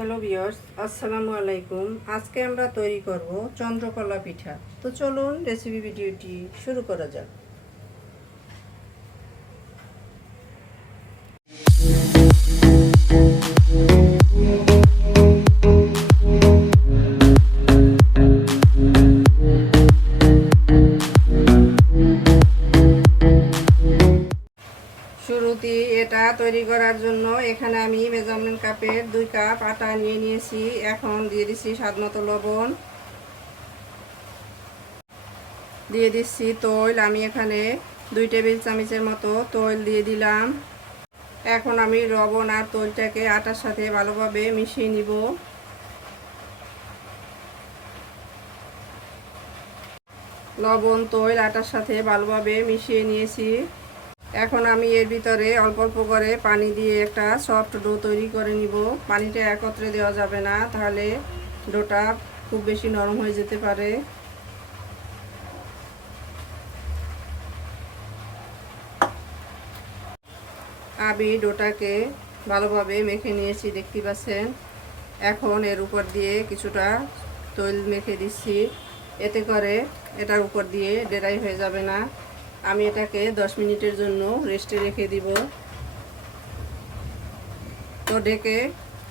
Hello viewers, আসসালামু আলাইকুম। আজকে আমরা তৈরি করব চন্দ্রকলা পিঠা। তো চলুন রেসিপি ভিডিওটি শুরু করা যাক। শুরুতে এটা তৈরি করার জন্য এখানে আমি মেজারমেন্ট কাপের 2 কাপ আটা নিয়ে নিয়েছি। এখন দিয়ে দিচ্ছি স্বাদমতো লবণ, দিয়ে দিচ্ছি তৈল। আমি এখানে 2 টেবিল চামচের মতো তৈল দিয়ে দিলাম। এখন আমি লবণ আর তৈলটাকে আটার সাথে ভালোভাবে মিশিয়ে নিব। লবণ তৈল আটার সাথে ভালোভাবে মিশিয়ে নিয়েছি। এখন আমি এর ভিতরে অল্প অল্প করে পানি দিয়ে একটা সফট ডো তৈরি করে নিব। পানিটা একত্রে দেওয়া যাবে না, তাহলে ডোটা খুব বেশি নরম হয়ে যেতে পারে। আমি ডোটাকে ভালোভাবে মেখে নিয়েছি, দেখতে পাচ্ছেন। এখন এর উপর দিয়ে কিছুটা তৈল মেখে দিচ্ছি, এতে করে এটার উপর দিয়ে ডেরাই হয়ে যাবে না। আমি এটাকে 10 মিনিটের জন্য রেস্টে রেখে দিব। তো ডেকে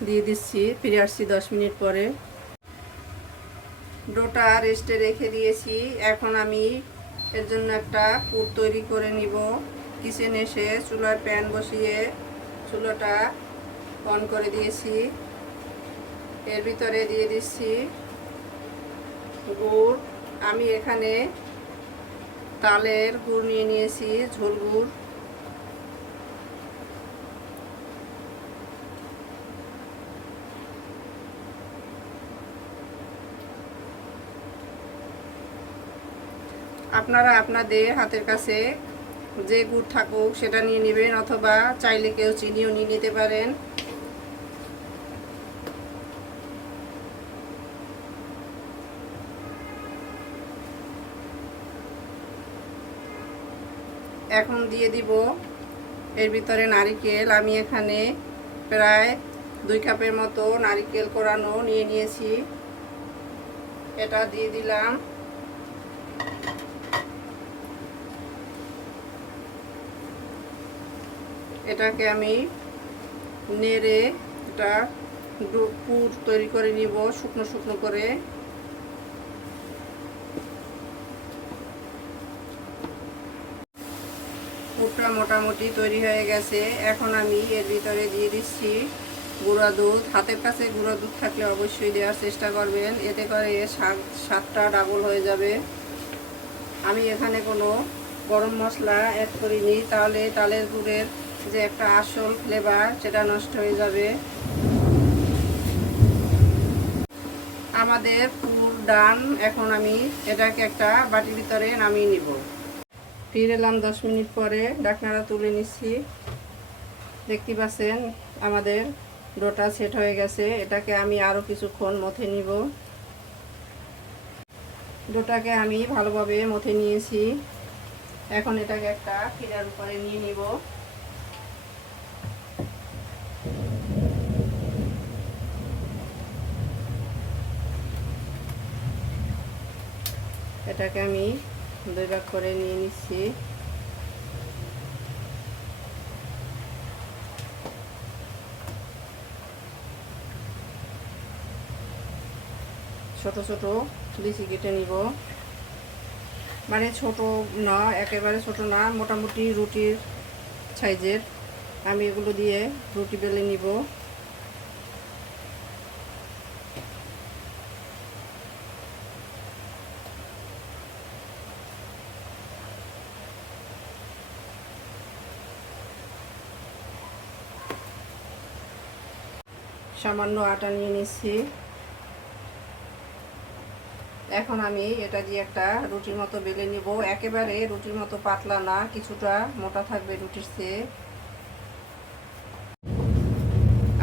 দিয়ে দিচ্ছি, ফিরে আসছি 10 মিনিট পরে। ডোটা রেস্টে রেখে দিয়েছি। এখন আমি এর জন্য একটা পুর তৈরি করে নিব। কিচেনে এসে চুলার প্যান বসিয়ে চুলাটা অন করে দিয়েছি। এর ভিতরে দিয়ে দিচ্ছি গুড়। আমি এখানে তালের গুড় নিয়ে নিয়েছি, ঝোল গুড়। আপনারা আপনাদের হাতের কাছে যে গুড় থাকুক সেটা নিয়ে নেবেন, অথবা চাইলে কেউ চিনিও নিয়ে নিতে পারেন। এখন দিয়ে দিব এর ভিতরে নারিকেল। আমি এখানে প্রায় 2 কাপের মতো নারিকেল কোরানো নিয়ে নিয়েছি, এটা দিয়ে দিলাম। এটাকে আমি নেড়ে এটা পুর তৈরি করে নিব শুকনো শুকনো করে। পুরটা মোটামুটি তৈরি হয়ে গেছে। এখন আমি এর ভিতরে দিয়ে দিচ্ছি গুঁড়া দুধ। হাতের কাছে গুঁড়া দুধ থাকলে অবশ্যই দেওয়ার চেষ্টা করবেন, এতে করে স্বাদটা ডাবল হয়ে যাবে। আমি এখানে কোনো গরম মশলা অ্যাড করিনি, তাহলে তালের গুড়ের যে একটা আসল ফ্লেভার সেটা নষ্ট হয়ে যাবে। আমাদের পুর ডান। এখন আমি এটাকে একটা বাটির ভিতরে নামিয়ে নিব। ফিরে এলাম 10 মিনিট পরে, ঢাকনাটা তুলে নিচ্ছি। দেখতে পাচ্ছেন আমাদের ডোটা সেট হয়ে গেছে। এটাকে আমি আরও কিছুক্ষণ মথে নিব। ডোটাকে আমি ভালোভাবে মথে নিয়েছি। এখন এটাকে একটা ফিরার উপরে নিয়ে নিব। এটাকে আমি 2 ভাগ করে নিয়ে নিচ্ছি। ছোট ছোট লিচি কেটে নিব, মানে ছোট না, একেবারে ছোট না, মোটামুটি রুটির সাইজের। আমি এগুলো দিয়ে রুটি বেলে নিব। সামান্য আটা নিয়ে নিচ্ছি। এখন আমি এটা দিয়ে একটা রুটির মতো বেলে নিব। একেবারে রুটির মতো পাতলা না, কিছুটা মোটা থাকবে রুটির চেয়ে।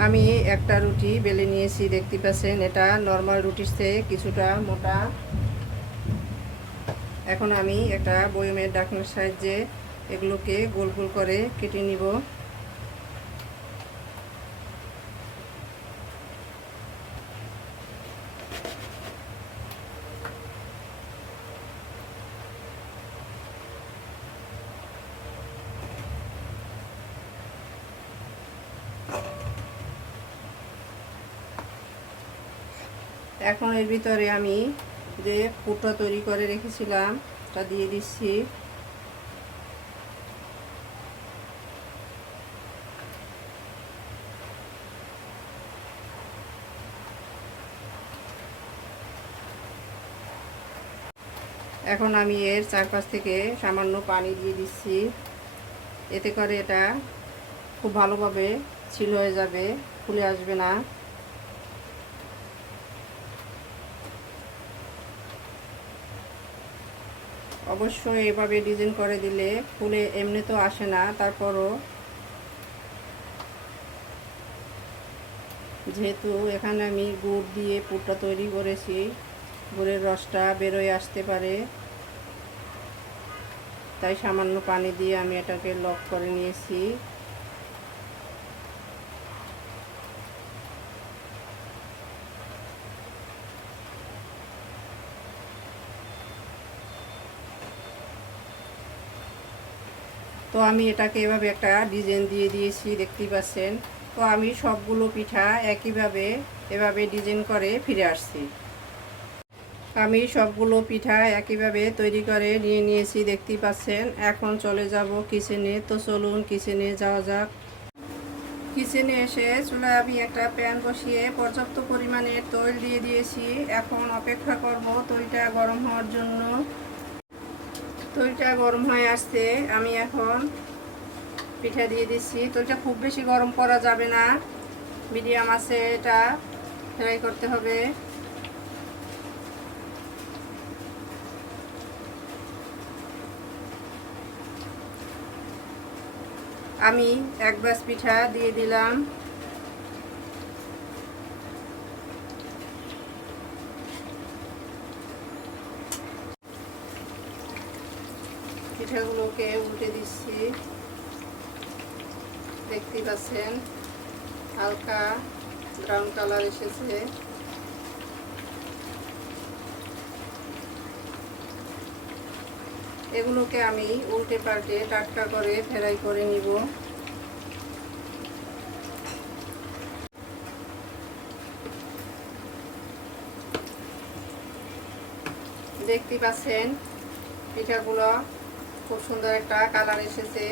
আমি একটা রুটি বেলে নিয়েছি, দেখতে পাচ্ছেন। এটা নর্মাল রুটির চেয়ে কিছুটা মোটা। এখন আমি একটা বয়মের ঢাকনার সাহায্যে এগুলোকে গোল গোল করে কেটে নিব। এখন এর ভিতরে আমি যে পুরটা তৈরি করে রেখেছিলাম তা দিয়ে দিচ্ছি। এখন আমি এর চারপাশ থেকে সামান্য পানি দিয়ে দিচ্ছি, এতে করে এটা খুব ভালোভাবে সিল হয়ে যাবে, খুলে আসবে না। অবশ্যই এভাবে ডিজাইন করে দিলে খুলে এমনি তো আসে না, তারপরও যেহেতু এখানে আমি গুড় দিয়ে পুরটা তৈরি করেছি, গুড়ের রসটা বেরোয় আসতে পারে, তাই সামান্য পানি দিয়ে আমি এটাকে লক করে নিয়েছি। তো আমি এটাকে এভাবে একটা ডিজাইন দিয়ে দিয়েছি, দেখতেই পাচ্ছেন। তো আমি সবগুলো পিঠা একইভাবে এভাবে ডিজাইন করে ফিরে আসছি। আমি সবগুলো পিঠা একইভাবে তৈরি করে নিয়ে নিয়েছি, দেখতেই পাচ্ছেন। এখন চলে যাব কিচেনে। তো চলুন কিচেনে যাওয়া যাক। কিচেনে এসে চুলায় আমি একটা প্যান বসিয়ে পর্যাপ্ত পরিমাণে তৈল দিয়ে দিয়েছি। এখন অপেক্ষা করব তৈলটা গরম হওয়ার জন্য। তৈলটা গরম হয়ে আসছে, আমি এখন পিঠা দিয়ে দিচ্ছি। তৈলটা খুব বেশি গরম করা যাবে না, মিডিয়াম আছে এটা ফ্রাই করতে হবে। আমি এক ব্যাচ পিঠা দিয়ে দিলাম। পিঠাগুলোকে উল্টে দিচ্ছি, দেখতেই পাচ্ছেন হালকা ব্রাউন কালার এসেছে। এগুলোকে আমি উল্টে পাল্টে টাটকা করে ফ্রাই করে নিব। দেখতেই পাচ্ছেন পিঠাগুলো খুব সুন্দর একটা কালার এসেছে।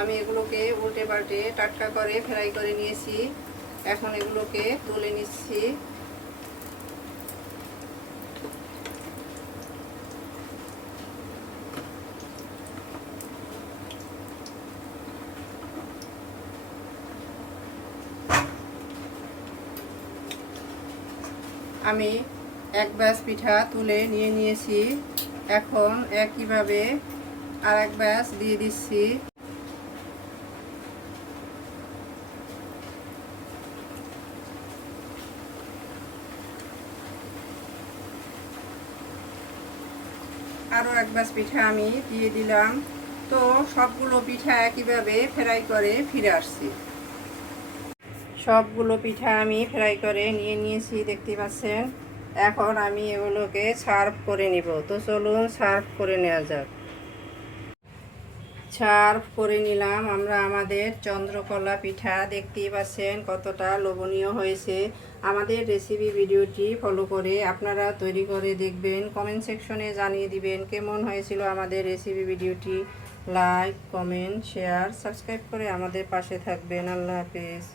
আমি এগুলোকে উল্টে পাল্টে টাটকা করে ফ্রাই করে নিয়েছি। এখন এগুলোকে তুলে নিচ্ছি। আমি এক ব্যাচ পিঠা তুলে নিয়ে নিয়েছি। এখন একইভাবে আর এক ব্যাচ দিয়ে দিচ্ছি। আরও এক ব্যাচ পিঠা আমি দিয়ে দিলাম। তো সবগুলো পিঠা একইভাবে ফ্রাই করে ফিরে আসছি। সবগুলো পিঠা আমি ফ্রাই করে নিয়ে নিয়েছি, দেখতে পাচ্ছেন। এখন আমি এগুলোকে সার্ভ করে নিব। তো চলুন সার্ভ করে নেওয়া যাক। সার্ভ করে নিলাম আমরা আমাদের চন্দ্রকলা পিঠা, দেখতেই পাচ্ছেন কতটা লোভনীয় হয়েছে। আমাদের রেসিপি ভিডিওটি ফলো করে আপনারা তৈরি করে দেখবেন, কমেন্ট সেকশনে জানিয়ে দিবেন কেমন হয়েছিল আমাদের রেসিপি ভিডিওটি। লাইক, কমেন্ট, শেয়ার, সাবস্ক্রাইব করে আমাদের পাশে থাকবেন। আল্লাহ হাফেজ।